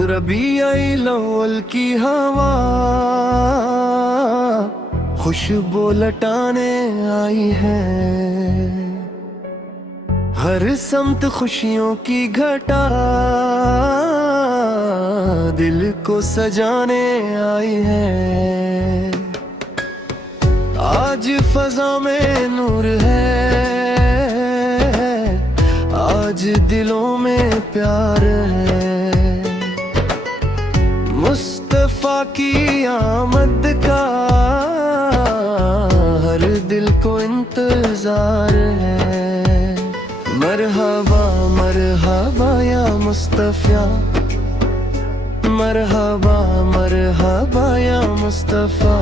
रबीई लव्वल की हवा खुशबू लटाने आई है। हर समत खुशियों की घटा दिल को सजाने आई है। आज फजा में नूर है, आज दिलों में प्यार है। मुस्तफा की आमद का हर दिल को इंतजार है। मरहबा मरहबा या मुस्तफा, मरहबा मरहबा या मुस्तफा।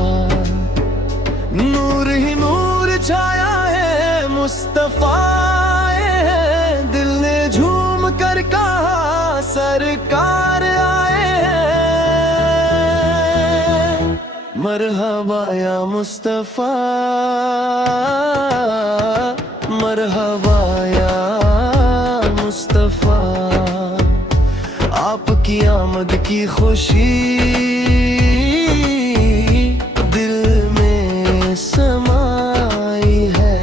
नूर ही नूर छाया है मुस्तफा, दिल ने झूम कर कहा सरकार आए हैं। मरहबा या मुस्तफा, मरहबा या मुस्तफा। आपकी आमद की खुशी दिल में समाई है।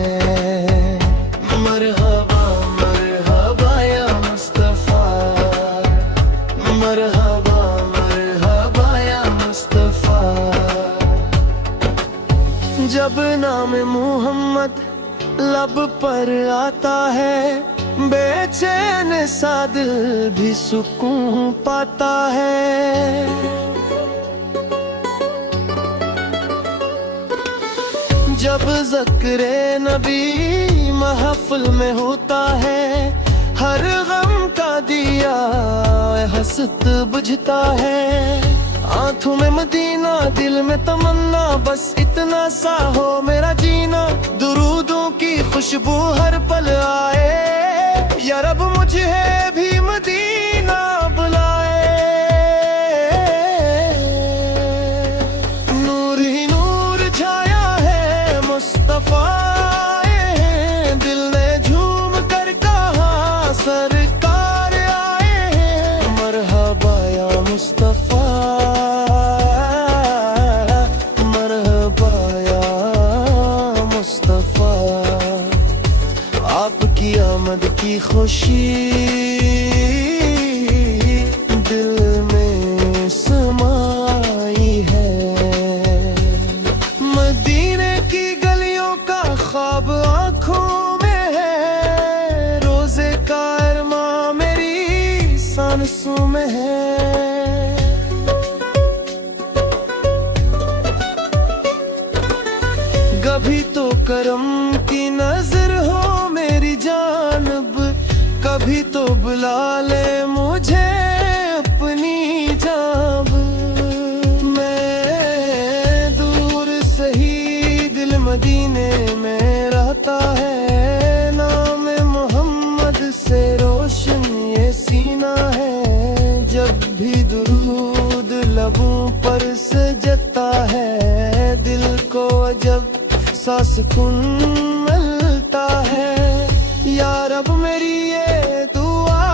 मरहबा मरहबा या मुस्तफा, मरहबा मरहबा या मुस्तफा। जब नाम मोहम्मद लब पर आता है, बेचैन सा दिल भी सुकून पाता है। जब ज़िक्र नबी महफिल में होता है, हर गम का दिया हसरत बुझता है। आंखों में मदीना, दिल में तमन्ना, बस इतना सा हो मेरा जीना। दुरूदों की खुशबू हर पल आए, या रब मुझे भी मदीना बुलाए। नूर ही नूर छाया है मुस्तफा, दिल ने झूम कर कहा सरकार आए हैं। मरहबा या मुस्तफा, मरहबा या मुस्तफा। आपकी आमद की खुशी दिल में समाई है। मदीने की गलियों का ख्वाब आँखों में है, रोज़े का अरमां मेरी सांसों में है। कभी तो करम की नजर हो मेरी जानब, कभी तो बुला ले मुझे अपनी जाब। मैं दूर सही दिल मदीने में रहता है। नाम मोहम्मद से रोशन ये सीना है। जब भी दुरूद लबों पर सजता है, दिल को अजब सा सुकून मिलता है। या रब मेरी ये दुआ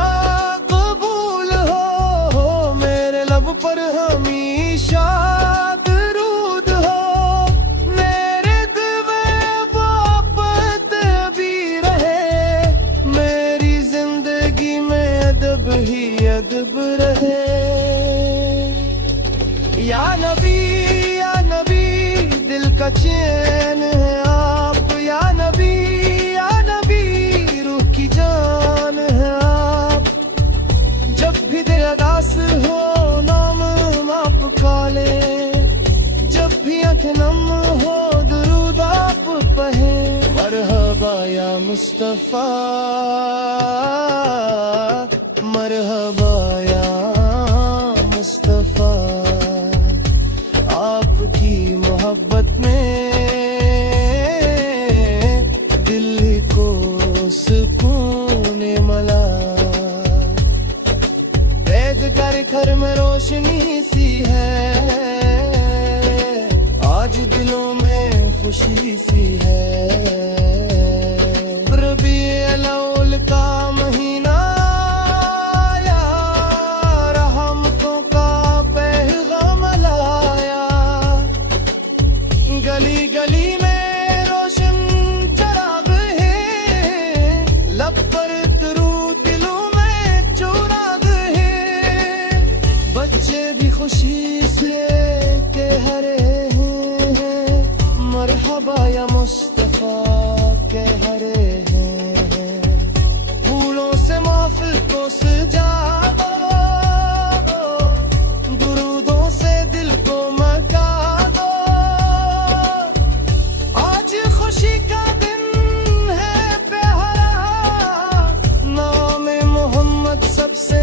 कबूल हो, मेरे लब पर हमेशा दरूद हो। मेरे दिल में मोहब्बत भी रहे, मेरी जिंदगी में अदब ही अदब रहे। या नबी दिल का चैन है आप। या नबी रूह की जान है आप। जब भी दिल उदास हो नाम आप का ले, जब भी आँखें नम हो दुरूद आप पढ़े। मरहबा या मुस्तफा, मरहबा या मुस्तफा। आपकी मोहब्बत में दिल को सुकून मिला। बैग कर घर में रोशनी सी है, आज दिलों में खुशी सी है। रबीउल अव्वल का महीना आया, रहमतों खुशी से कह रहे हैं मरहबा या मुस्तफा कह रहे हैं। फूलों से महफिल को सजाओ, दुरूदों से दिल को मका दो। आज खुशी का दिन है प्यारा, नाम मोहम्मद सबसे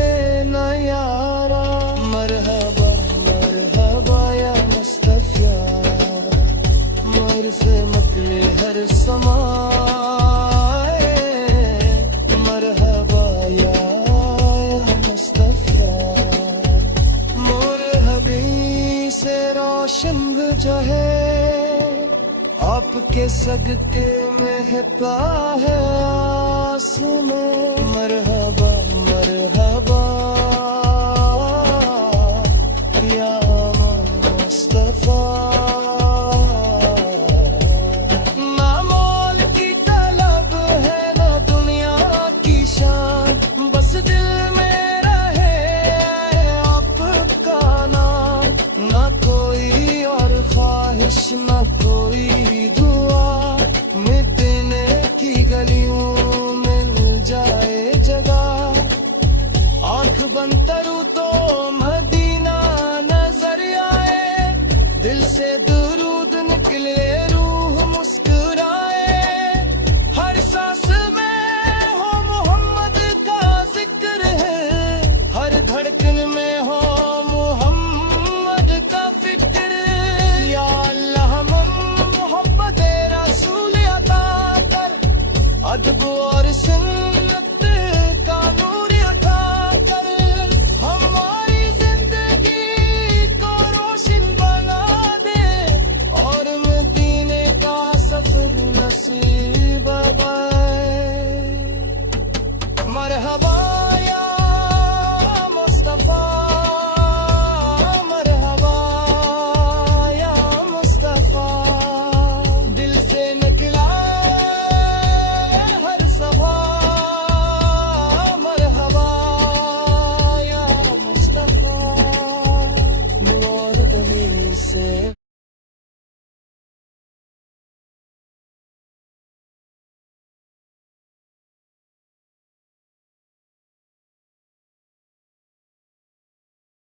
नयारा। मरहबा मरहबा या मुस्तफा, मरफ़े मतले हर समाए। मरहबा या मुस्तफा, मुरहबी से रोशन जो है, आपके सदके में है आसमां। मरहबा